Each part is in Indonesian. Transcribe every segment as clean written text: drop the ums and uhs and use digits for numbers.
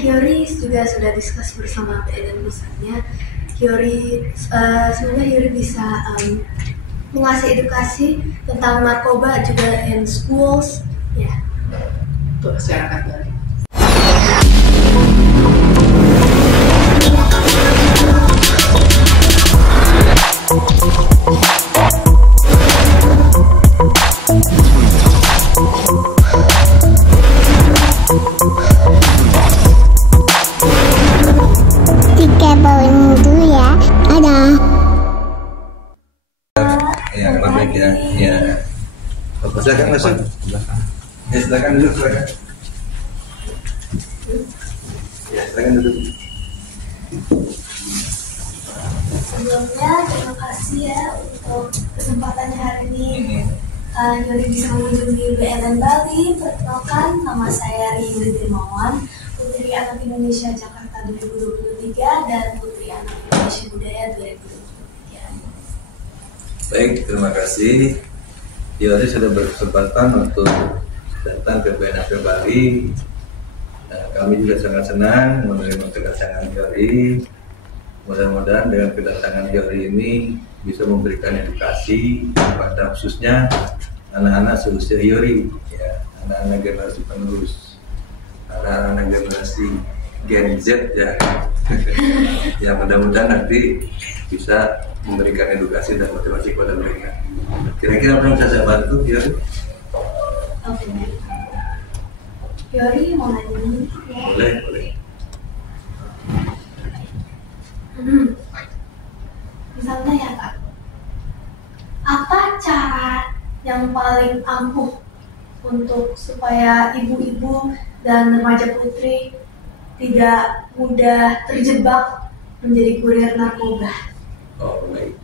Hyori juga sudah diskusi bersama PE dan pusatnya. Semoga Hyori bisa mengasih edukasi tentang narkoba juga in schools, ya. Untuk masyarakat Bali. Ya, baik ya. Ya. Silakan masuk. Ya, silakan duduk, silakan. Ya, silakan duduk. Sebelumnya terima kasih ya untuk kesempatannya hari ini. Hyori bisa mengunjungi BNN Bali. Perkenalkan, nama saya Rini Dermawan, Putri Anak Indonesia Jakarta 2023 dan Putri Anak Indonesia Budaya 2023. Baik, terima kasih. Hyori sudah berkesempatan untuk datang ke BNN Bali. Nah, kami juga sangat senang menerima kedatangan Hyori. Mudah-mudahan dengan kedatangan Hyori ini bisa memberikan edukasi kepada khususnya anak-anak seusia Hyori, ya, anak-anak generasi penerus, anak-anak generasi Gen Z ya. Ya, mudah-mudahan nanti bisa memberikan edukasi dan motivasi kepada mereka. Kira-kira apa yang bisa saya bantu, Hyori? Oke. Hyori mau nanya ini? Boleh. Misalnya ya Kak, apa cara yang paling ampuh untuk supaya ibu-ibu dan remaja putri tidak mudah terjebak menjadi kurir narkoba? Oh, baik.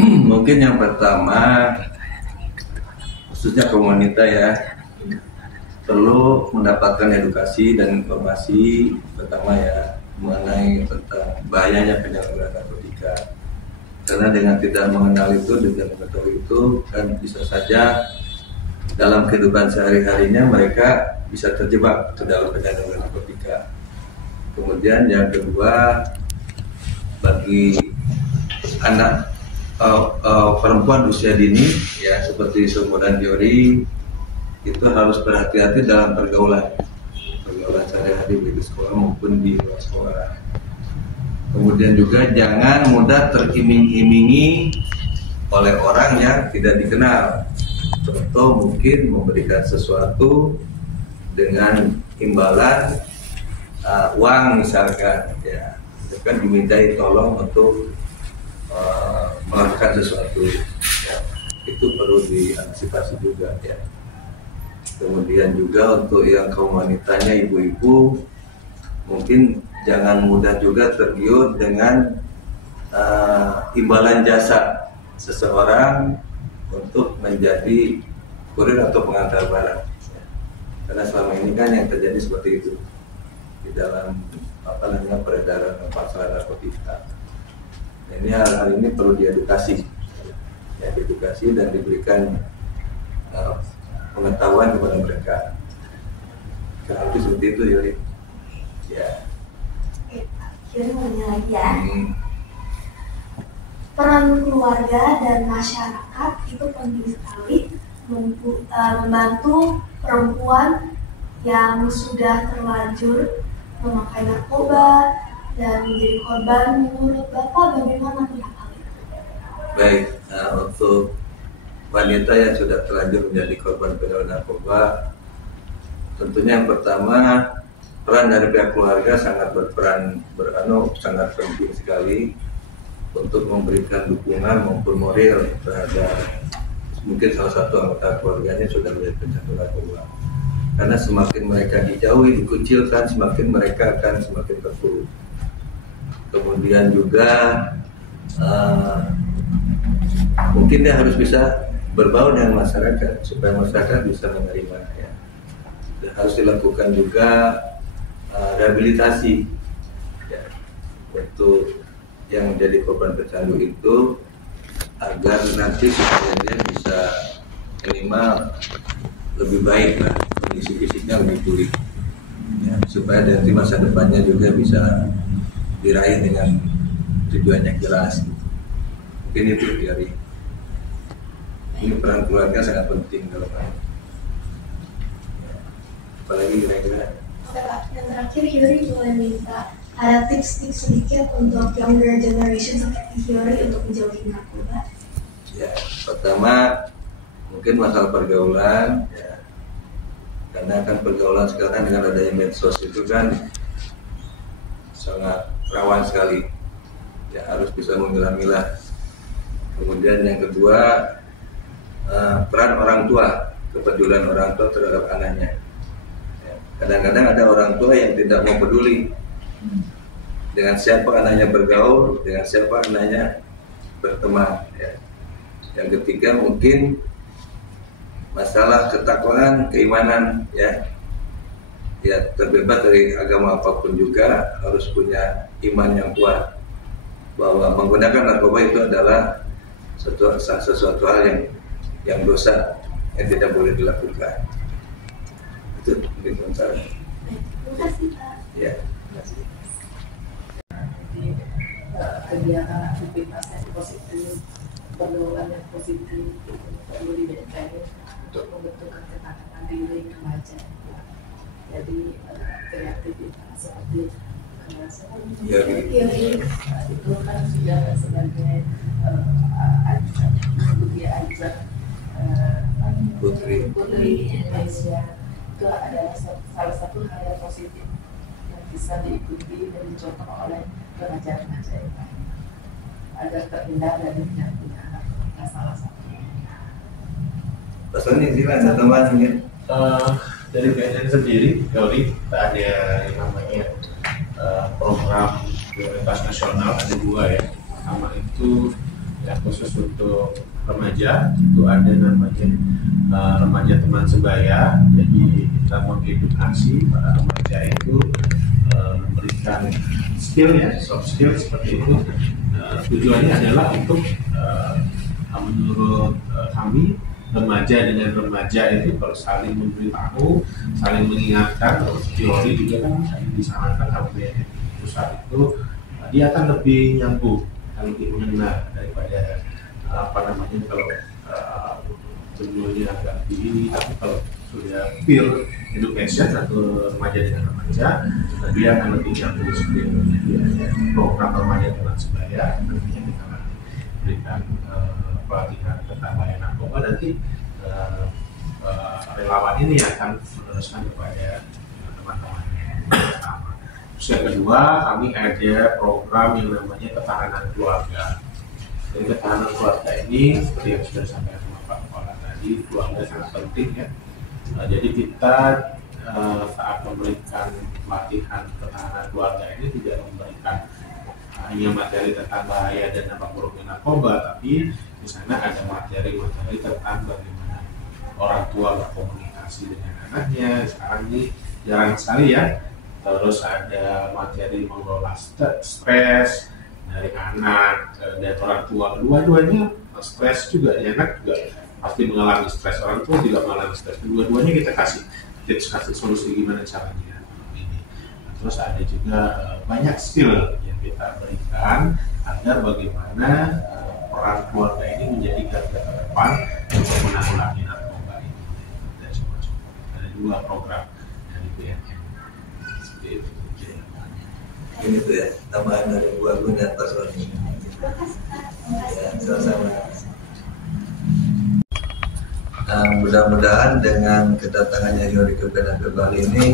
Mungkin yang pertama, khususnya komunitas ya, perlu mendapatkan edukasi dan informasi pertama ya mengenai tentang bahayanya penyalahgunaan narkotika. Karena dengan tidak mengenal itu, dengan mengetahui itu, kan bisa saja dalam kehidupan sehari-harinya mereka bisa terjebak ke dalam penyalahgunaan narkotika. Kemudian yang kedua, bagi anak perempuan usia dini ya seperti seumuran Hyori itu harus berhati-hati dalam pergaulan sehari-hari baik di sekolah maupun di luar sekolah. Kemudian juga jangan mudah teriming-imingi oleh orang yang tidak dikenal. Contoh mungkin memberikan sesuatu dengan imbalan uang misalkan ya, itu kan dimintai tolong untuk melakukan sesuatu ya. Itu perlu diantisipasi juga ya. Kemudian juga untuk yang kaum wanitanya, ibu-ibu, mungkin jangan mudah juga tergiur dengan imbalan jasa seseorang untuk menjadi kurir atau pengantar barang ya. Karena selama ini kan yang terjadi seperti itu di dalam peredaran pasaran narkotika. Ini hal-hal ini perlu diedukasi ya, diedukasi dan diberikan pengetahuan kepada mereka. Kalau seperti itu Hyori. Ya. Hyori mau nanya lagi ya. Peran keluarga dan masyarakat itu penting sekali membantu perempuan yang sudah terlanjur memakai narkoba dan menjadi korban. Menurut Bapak bagaimana tentang hal itu? Baik, untuk wanita yang sudah terlanjur menjadi korban penyalahgunaan narkoba, tentunya yang pertama peran dari pihak keluarga sangat sangat penting sekali untuk memberikan dukungan maupun moral terhadap mungkin salah satu anggota keluarganya sudah menjadi pecandu narkoba. Karena semakin mereka dijauhi, dikucilkan, semakin mereka akan semakin terpuruk. Kemudian juga mungkin dia harus bisa berbaur dengan masyarakat supaya masyarakat bisa menerima ya. Dan harus dilakukan juga rehabilitasi ya, untuk yang menjadi korban pecandu itu agar nanti supaya dia bisa minimal lebih baik lah, kondisi fisiknya lebih pulih. ya, supaya nanti masa depannya juga bisa diraih dengan tujuan yang jelas. Mungkin itu Yori. Ini peran keluarga sangat penting kalau Pak. Apalagi kira-kira. Yang terakhir Hyori boleh minta ada tips-tips sedikit untuk younger generation seperti Hyori untuk menjauhi narkoba. Ya, pertama mungkin masalah pergaulan, ya. Karena kan pergaulan sekarang dengan adanya medsos itu kan sangat rawan sekali. Ya, harus bisa memilah-milah. Kemudian yang kedua, peran orang tua, kepedulian orang tua terhadap anaknya. Kadang-kadang ada orang tua yang tidak mau peduli dengan siapa anaknya bergaul, dengan siapa anaknya berteman. Ya. Yang ketiga mungkin masalah ketakwaan, keimanan, ya terbebas dari agama apapun juga harus punya iman yang kuat bahwa menggunakan narkoba itu adalah sesuatu hal yang dosa yang tidak boleh dilakukan. Itu mungkin cara. Terima kasih Pak. Ya, terima kasih. Kegiatan aktivitas yang positif, pergaulan yang positif perlu diberikan untuk membentukkan ketahanan diri remaja. Jadi kreativitas seperti itu kan sudah sebagai Putri Indonesia. Itu adalah salah satu hal yang positif yang bisa diikuti dan dicontoh oleh remaja-remaja yang lain agar terhindar dari penyakit anak. Salah satunya. Pak Sony, silakan tambahannya. Dari BNN sendiri, Yori, kita ada yang namanya program prioritas nasional, ada 2 ya. Pertama itu yang khusus untuk remaja, itu ada namanya remaja teman sebaya. Jadi kita mengedukasi para remaja itu memberikan skill ya, soft skill seperti itu. Tujuannya adalah untuk menurut kami remaja dengan remaja itu kalau saling memberitahu, saling mengingatkan. Teori juga kan disarankan sama BNN pusat itu dia akan lebih nyambung, lebih mengenal daripada kalau judulnya agak tinggi. Tapi kalau sudah peer education atau remaja dengan remaja, dia akan lebih nyambung seperti itu. Program remaja teman sebaya nantinya kita akan berikan pelatihan tentang bahaya narkoba. Nanti relawan ini akan meneruskan kepada teman-teman pertama. Terus yang kedua, kami ada program yang namanya ketahanan keluarga. Jadi ketahanan keluarga ini seperti yang sudah disampaikan sama Pak Kepala tadi, keluarga sangat penting ya. Jadi kita saat memberikan pelatihan ketahanan keluarga ini tidak memberikan hanya materi tentang bahaya dan dampak buruknya narkoba, tapi di sana ada materi-materi tentang bagaimana orang tua berkomunikasi dengan anaknya. Sekarang ini jarang sekali ya. Terus ada materi mengelola stres dari anak dan orang tua. Dua-duanya stres juga, anak juga pasti mengalami stres, orang tua juga mengalami stres. Dua-duanya kita kasih tips, kasih solusi gimana caranya ini. Terus ada juga banyak skill yang kita berikan agar bagaimana peran keluarga ini menjadi garda terdepan untuk menanggulangi narkoba ini. Ada 2 program dari BNN. Seperti itu. Ini tuh ya, tambahan dari Bu Agung dan Pak Sony. Terima kasih Pak. Ya, sama-sama. Mudah-mudahan dengan kedatangannya Hyori ke BNN Bali ini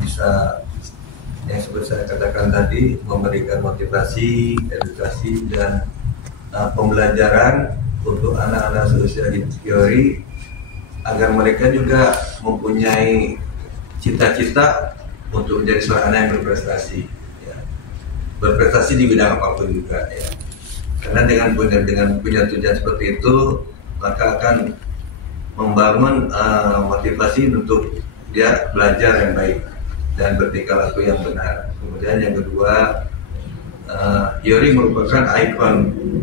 bisa yang seperti saya katakan tadi memberikan motivasi, edukasi dan pembelajaran untuk anak-anak seusia Hyori agar mereka juga mempunyai cita-cita untuk menjadi seorang anak yang berprestasi, ya. Berprestasi di bidang apapun juga, ya. Karena dengan punya tujuan seperti itu, maka akan membangun motivasi untuk dia belajar yang baik dan bertingkah laku yang benar. Kemudian yang kedua, Hyori merupakan ikon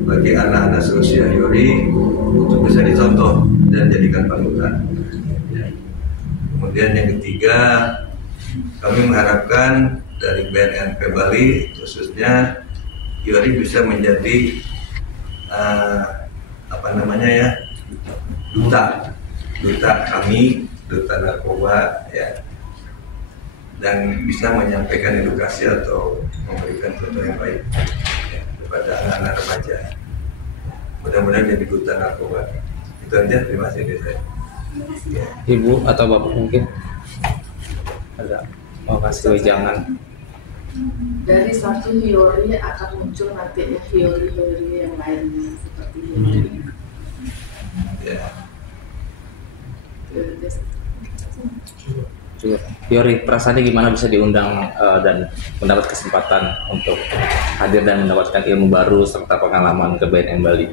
bagi anak-anak seusia Hyori untuk bisa dicontoh dan jadikan panutan. Kemudian yang ketiga, kami mengharapkan dari BNNP Bali khususnya Yori bisa menjadi duta kami, duta narkoba ya, dan bisa menyampaikan edukasi atau memberikan contoh yang baik ya, kepada anak-anak remaja. Mudah-mudahan jadi duta narkoba. Itu aja, terima kasih saya. Ya. Ibu atau Bapak mungkin ada mau kasih wejangan. Dari satu Yori akan muncul nanti ya Yori yang lainnya seperti ini. Ya. Yori, perasaannya gimana bisa diundang dan mendapat kesempatan untuk hadir dan mendapatkan ilmu baru serta pengalaman ke BNN Bali?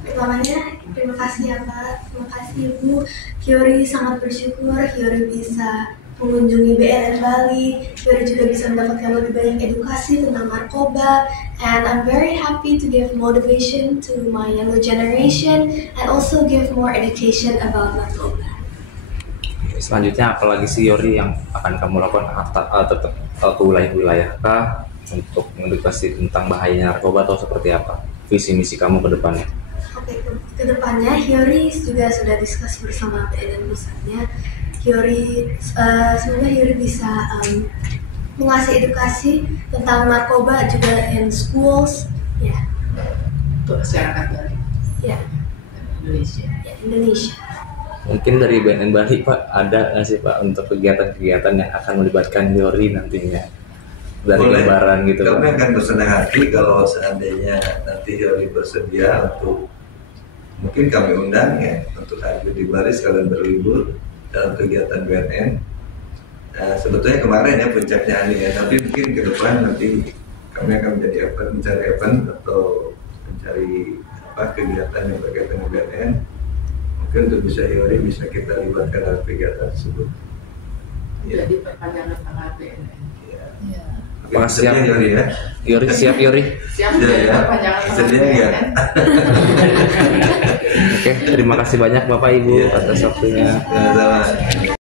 Pertamanya, terima kasih ya Pak, terima kasih Ibu. Yori sangat bersyukur Yori bisa mengunjungi BNN Bali. Yori juga bisa mendapatkan lebih banyak edukasi tentang narkoba. And I'm very happy to give motivation to my younger generation and also give more education about narkoba. Selanjutnya apalagi sih Yori yang akan kamu lakukan tetap ke wilayah-wilayah kah untuk mengedukasi tentang bahayanya narkoba atau seperti apa visi misi kamu ke depannya? Oke, ke depannya Yori juga sudah diskusi bersama BNN pusatnya. Semoga Yori bisa mengasih edukasi tentang narkoba juga in schools ya. Untuk masyarakat Bali. Ya. Indonesia. Ya, Indonesia. Mungkin dari BNN Bali Pak ada nggak sih Pak untuk kegiatan-kegiatan yang akan melibatkan Yori nantinya dari Boleh. Lebaran gitu? Kami Pak? akan bersenang hati kalau seandainya nanti Yori bersedia untuk mungkin kami undang ya untuk hadir di Bali sekalian berlibur dalam kegiatan BNN. Sebetulnya kemarin ya puncaknya ini ya, tapi mungkin ke depan nanti kami akan mencari event atau mencari kegiatan yang berkaitan dengan BNN. Mungkin untuk bisa Yori bisa kita libatkan dalam kegiatan tersebut. Ya. Jadi perpanjangan tangan BNN. Ya. Ya. Pak, siap Yori ya. Yori siap Yori. Siap Ya, jadi ya. perpanjangan tangan Sedia ya. BNN. Oke, terima kasih banyak Bapak Ibu Iya. atas waktunya. Sama-sama.